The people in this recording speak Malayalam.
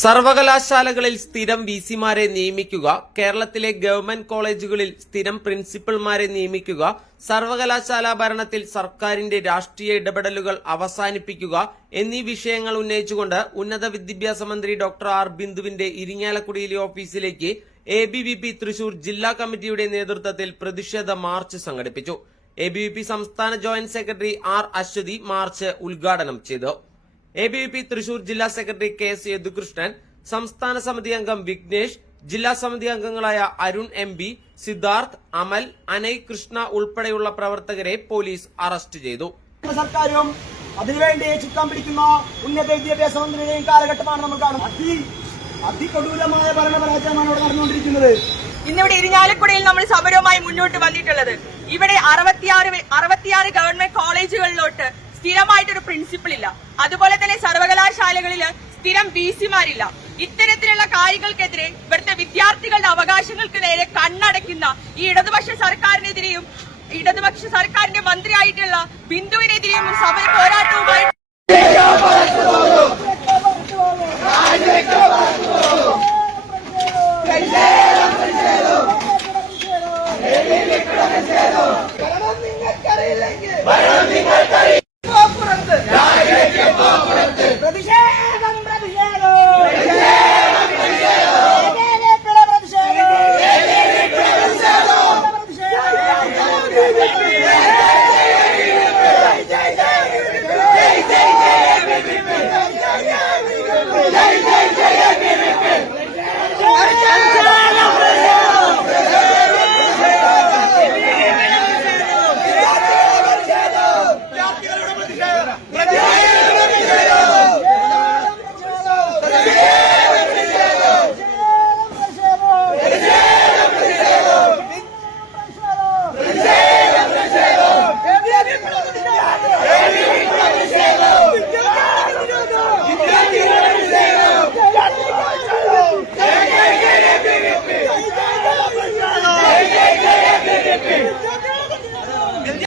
സർവകലാശാലകളിൽ സ്ഥിരം വി സിമാരെ നിയമിക്കുക കേരളത്തിലെ ഗവൺമെന്റ് കോളേജുകളിൽ സ്ഥിരം പ്രിൻസിപ്പൽമാരെ നിയമിക്കുക സർവകലാശാല ഭരണത്തിൽ സർക്കാരിന്റെ രാഷ്ട്രീയ ഇടപെടലുകൾ അവസാനിപ്പിക്കുക എന്നീ വിഷയങ്ങൾ ഉന്നയിച്ചുകൊണ്ട് ഉന്നത വിദ്യാഭ്യാസ മന്ത്രി ഡോക്ടർ ആർ. ബിന്ദുവിന്റെ ഇരിങ്ങാലക്കുടിയിലെ ഓഫീസിലേക്ക് A B V P Thrissur ജില്ലാ കമ്മിറ്റിയുടെ നേതൃത്വത്തിൽ പ്രതിഷേധ മാർച്ച് സംഘടിപ്പിച്ചു. എ ബി വി പി സംസ്ഥാന joint secretary R. Aswathy march ഉദ്ഘാടനം ചെയ്തു. A B V P Thrissur ജില്ലാ സെക്രട്ടറി കെ എസ് യദുകൃഷ്ണൻ സംസ്ഥാന സമിതി അംഗം വിഘ്നേഷ് ജില്ലാ സമിതി അംഗങ്ങളായ അരുൺ എം ബി സിദ്ധാർത്ഥ് അമൽ അനയ് കൃഷ്ണ ഉൾപ്പെടെയുള്ള പ്രവർത്തകരെ പോലീസ് അറസ്റ്റ് ചെയ്തു. സർക്കാരും അതിനുവേണ്ടി ചുക്കാൻ പിടിക്കുന്ന ഉന്നത വിദ്യാഭ്യാസ മന്ത്രിയുടെയും കാലഘട്ടമാണ് നമ്മൾ കാണുന്നത്. അതി അതികൊടൂരമായ ഭരണപരാജയമാണ് ഇവിടെ നടന്നുകൊണ്ടിരിക്കുന്നത്. ഇന്നിവിടെ ഇരിഞ്ഞാലക്കുടയിൽ നമ്മൾ സമരവുമായി മുന്നോട്ട് വന്നിട്ടുള്ളത്. ഇവിടെ അറുപത്തിയാറ് അറുപത്തിയാറ് ഗവൺമെന്റ് കോളേജുകളിലോട്ട് സ്ഥിരമായിട്ടൊരു പ്രിൻസിപ്പിൾ ഇല്ല. അതുപോലെ തന്നെ സർവകലാശാലകളിൽ സ്ഥിരം വി സിമാരില്ല ഇത്തരത്തിലുള്ള കാര്യങ്ങൾക്കെതിരെ ഇവിടുത്തെ വിദ്യാർത്ഥികളുടെ അവകാശങ്ങൾക്ക് നേരെ കണ്ണടയ്ക്കുന്ന ഈ ഇടതുപക്ഷ സർക്കാരിനെതിരെയും ഇടതുപക്ഷ സർക്കാരിന്റെ മന്ത്രിയായിട്ടുള്ള ബിന്ദുവിനെതിരെയും സമര പോരാട്ടവുമായി നിങ്ങൾക്കറിയില്ലെങ്കിൽ